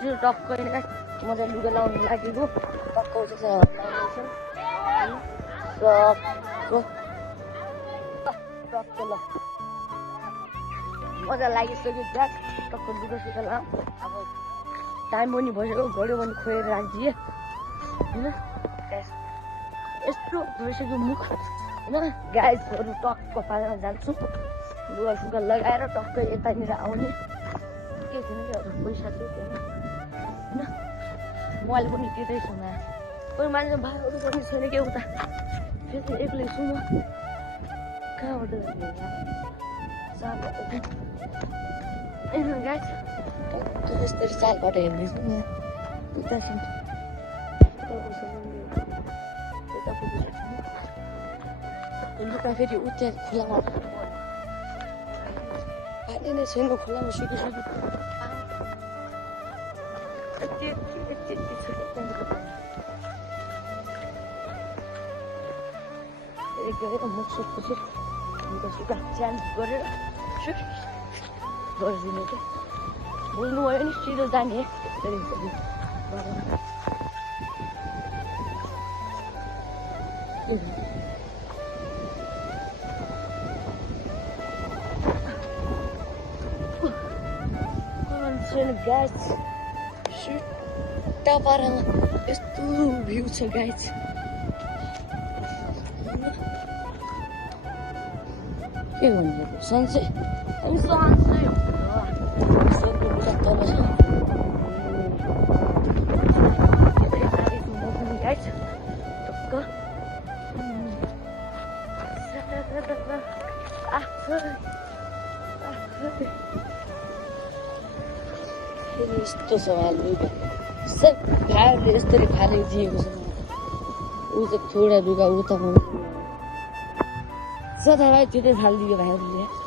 त्यो टक्कै नै मजाले लुगा लाउनु लागेको टक्काउँछ टक्क ल मजा लागिसक्यो ब्याग टक्क लुगा सुगा लाउँ अब टाइम पनि भइसक्यो घडी पनि खोएर राखिदिएँ होइन यस्तो भइसक्यो मुख होइन गाइजहरू टक्क पारेर जान्छु लुगा सुगा लगाएर टक्कै यतानिर आउने के थिएन कि पैसा चाहिँ थिएन होइन मोबाइल पनि तिर्दैछु न कोही मान्छे भाइहरू पनि छैन कि उता फेरि एक्लै छु म कहाँबाट गाइज यस्तरी चालबाट हेर्दैछु यहाँ उतासम्म लुगा फेरि उता खोलामा पानी नै छैन खोलामा सुकिसक्यो गएर मुख सुक्पछि लुगा सुगा चेन्ज गरेर गरिदिनु क्या बोल्नु भयो नि सिधो जाने गाइज सुट्टा पारामा यस्तो भ्यू छ गाइज के भन्नु सन्चै अनि सन्चै तल छ गाइज टक्क यस्तो छ लुगा सब भाइहरूले यस्तरी फालिदिएको छ ऊ चाहिँ थोडा लुगा उता जता भाइ त्यतै फालिदियो भाइहरूले